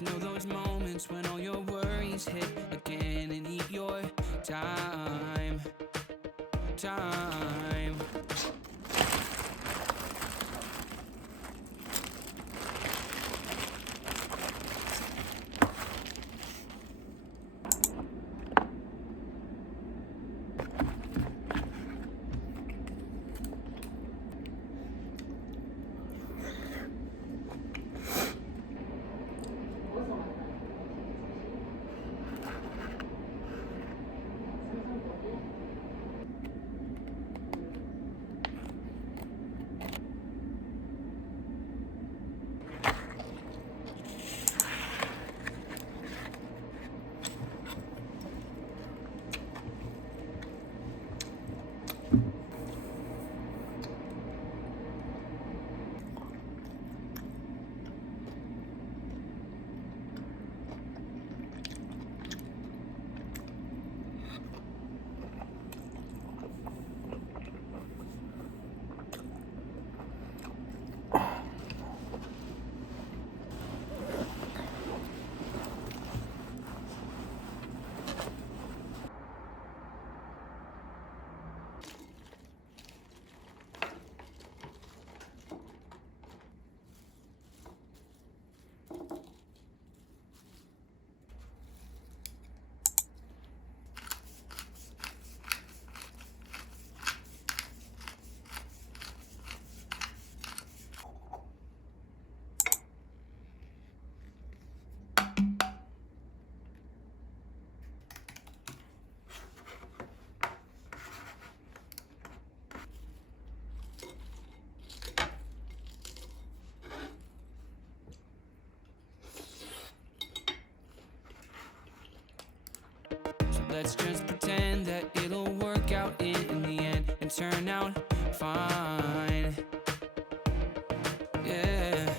Know those moments when all your worries hit again and eat your time. So let's just pretend that it'll work out in the end and turn out fine. Yeah.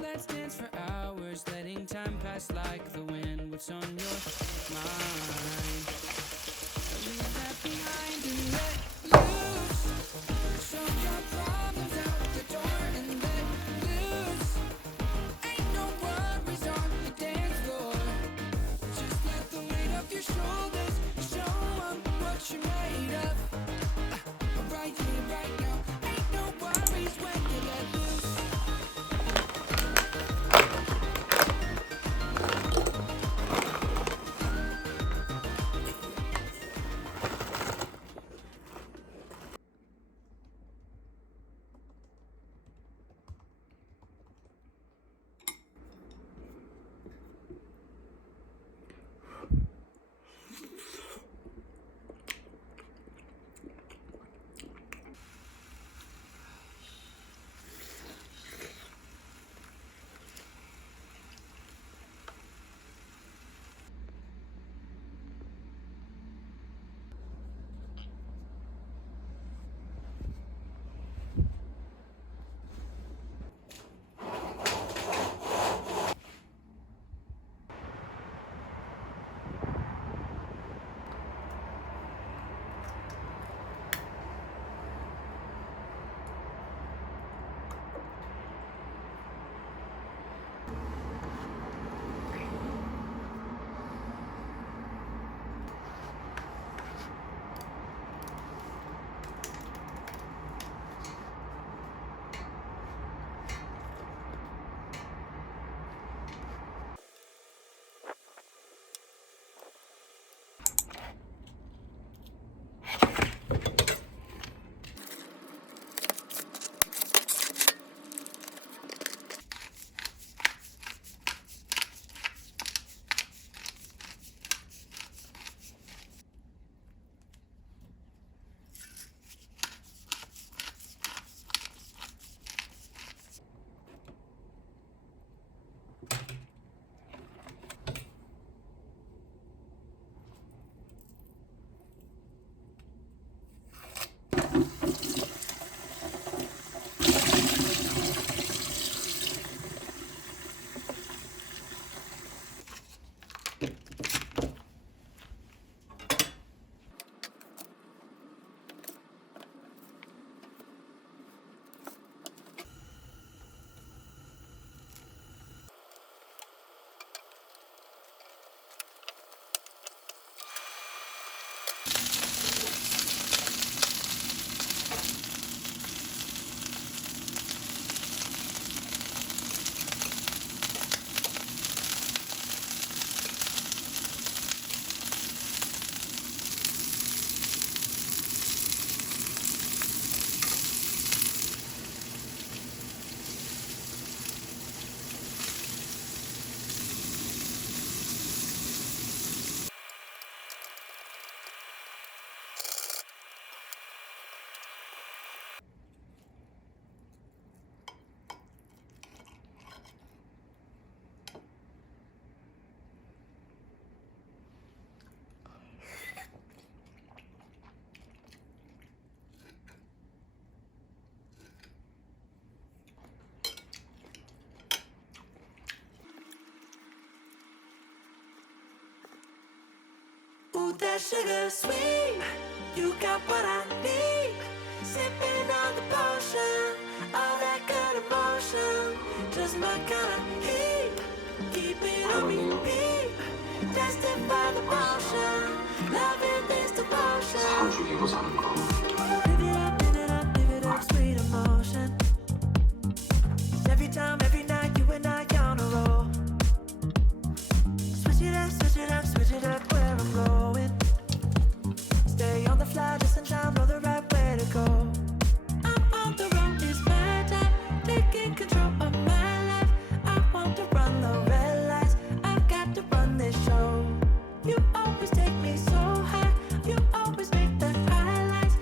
Let's dance for hours, letting time pass like the wind. What's on your mind? Leave that behind and let loose. Shove your problems out the door and let loose. Ain't no worries on the dance floor. Just let the weight of your shoulders show 'em what you're made of. Right here, right now. that sugar sweet. You got what I need. Sipping on the potion, all that good emotion. Just my kind of heat. Keep it on repeat. Testify the motion. Loving this devotion. Live it up, live it up, sweet emotion. Every time, every night, you and I on a roll. Switch it up, switch it up, switch it up where I'm going. Stay on the fly, just in time, know the right way to go. I'm on the road, it's my time, taking control of my life. I want to run the red lights, I've got to run this show. You always take me so high, you always make the highlights.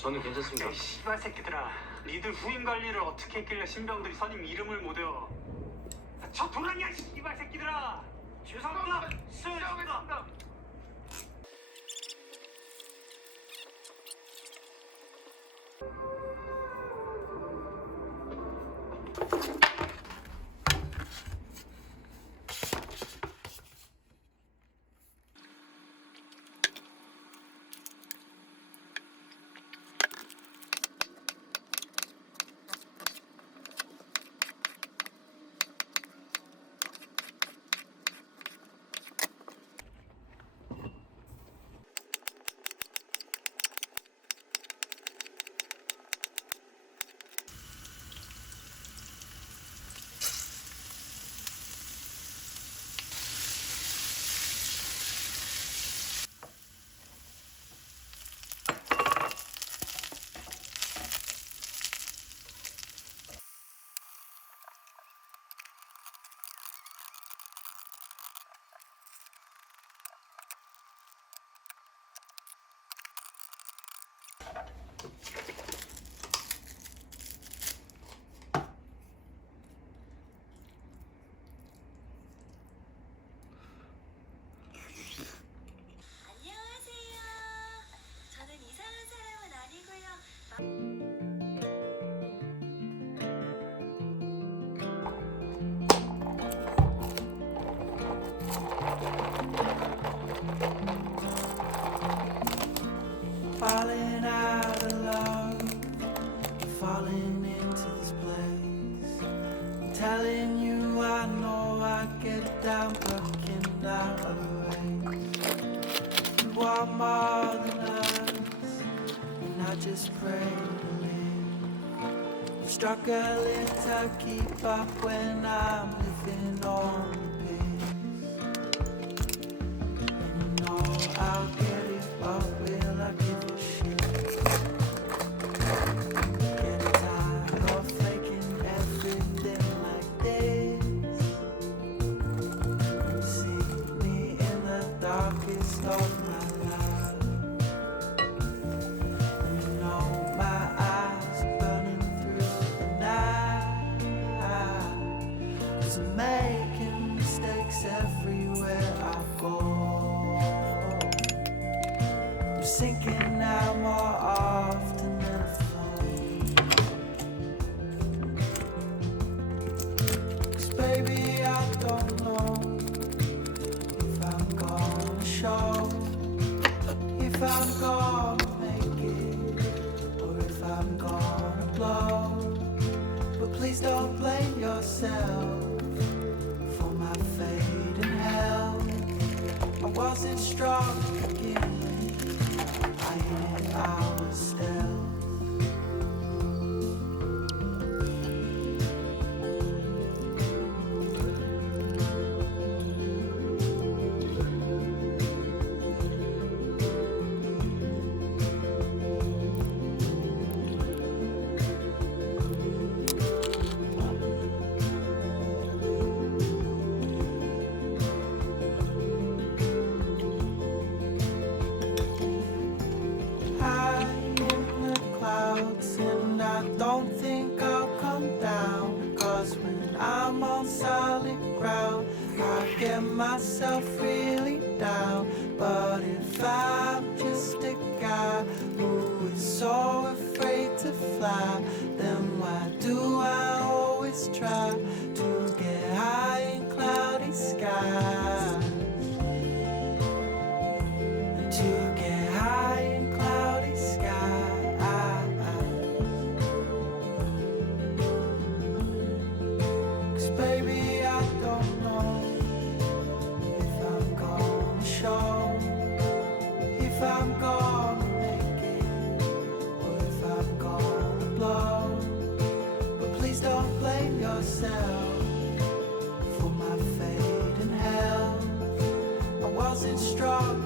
저는 괜찮습니다. 이 씨발 새끼들아, 니들 후임 관리를 어떻게 했길래 신병들이 선임 이름을 못 외워? 저 도랑이야 씨발 새끼들아! 죄송합니다. 수고하셨습니다. 안녕하세요. 저는 이상한 사람은 아니고요. Falling out of love, falling into this place. I'm telling you, I know I get down, broken out of race. You want more than us, and I just pray to live. I'm struggling to keep up when I'm living on the pace. And you know I'll get it, but will I give a shit? Get tired of faking everything like this. You see me in the darkest of my life, and you know my eyes burning through the night. 'Cause I'm making mistakes everywhere I go. I'm sinking now more often than afloat. 'Cause baby, I don't know if I'm gonna show, if I'm gonna make it, or if I'm gonna blow. But please don't blame yourself for my fate in hell. I wasn't strong to begin with, I hid our stealth. High in the clouds, and I don't think I'll come down. 'Cause when I'm on solid ground, I get myself really down. But if I'm just a guy who is so afraid to fly, then why do I always try to get high in cloudy skies? And to get high in cloudy skies. 'Cause baby, I don't know if I'm gonna show, if I'm gonna make it, or if I'm gonna blow. But please don't blame yourself for my fate in hell. I wasn't strong